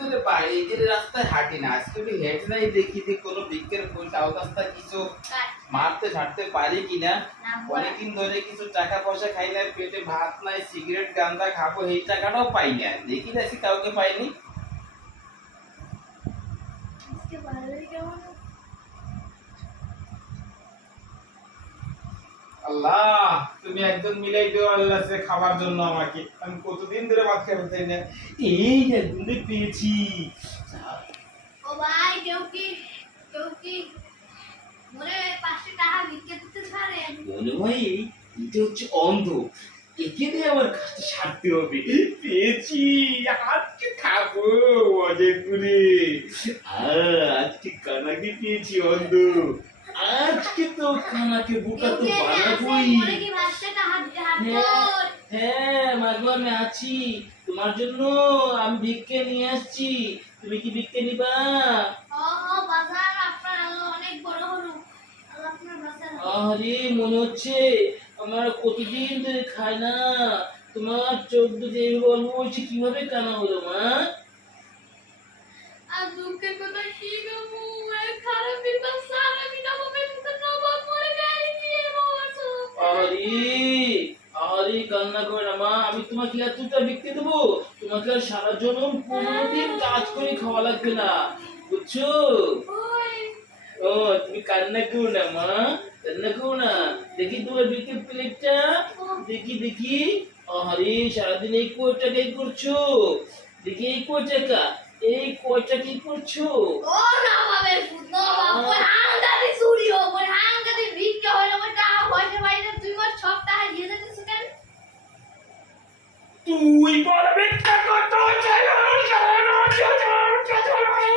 ধরে এই যে রাস্তায় হাঁটি না, আজকে একটু হেঁটে নাই দেখি যে কোনো ভিক্ষের রাস্তা কিছু মারতে ছাড়তে পারি কিনা। অনেকদিন ধরে কিছু টাকা পয়সা খাই না, পেটে ভাত নাই, সিগারেট গান্দা খাবো, এই টাকাটাও পাই না। দেখি দেখি কাউকে পাইনি। আল্লাহ, তুমি একজন মিলাই দিও আল্লাহ সে খাবার জন্য আমাকে। আমি কতদিন ধরে ভাত খেতে চাই না, এই একদিন পেয়েছি। ও ভাই, কেউ কি মনে 500 টাকা ভিক্ষা দিতে পারেন? মনে হয় এটা হচ্ছে অন্ধ, একে দিয়ে আমার কাজটা সারতে হবে। পেয়েছি, আজকে খাবো মজা করে। আজকে কানাকে পেয়েছি অন্ধ, আজকে তো কানাকে বোকা তো বানাবোই। হ্যাঁ মাগো, আমি আছি তোমার জন্য। আমি ভিক্ষে নিয়ে আসছি, তুমি কি ভিক্ষে নিবা? আরে মনে হচ্ছে আমার কতদিন ধরে খাই না। তোমার চোখ দুটো এইভাবে অল্প বলছে, কিভাবে কানা হলো মা? আরে কান্না করে না মা, আমি তোমাকে এতটা ভিক্ষে দেবো, তোমাকে আর সারা জনম কোনোদিন কাজ করে খাওয়া লাগবে না, বুঝছো? ও তুমি কান্না করো না মা, কান্না করো না। দেখি তোমার ভিক্ষের প্লেটটা, দেখি দেখি। আরে সারাদিন এই কয় টাকাই করছো? দেখি এই কয় টাকা, এই কয় টাকা করছো? ও না বাবা, ফুটো বাবা, হাঙ্গাতে চুরি ও, হাঙ্গাতে ভিক্ষা হলো, টাকা পয়সা পাইলে তুই মোর সব টাকা দিয়ে দিতেছ কেন? তুই বলবে